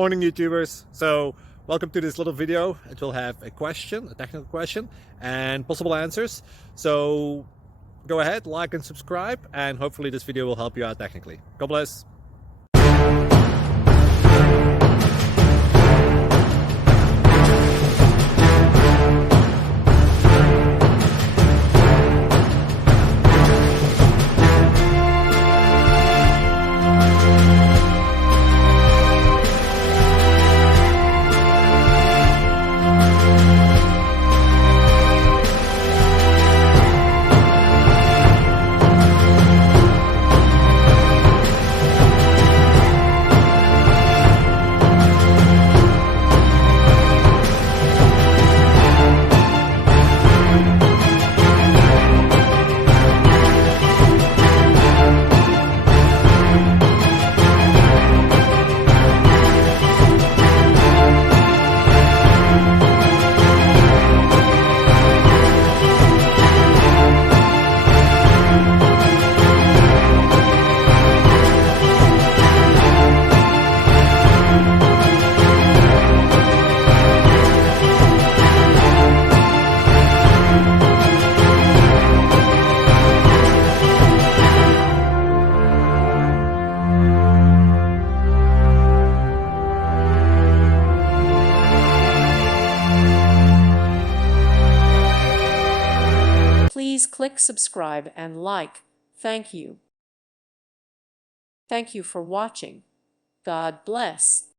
Morning YouTubers. So welcome to this little video. It will have a question, a technical question, and possible answers. So go ahead, like and subscribe, and hopefully this video will help you out technically. God bless. Please click subscribe and like. Thank you. Thank you for watching. God bless.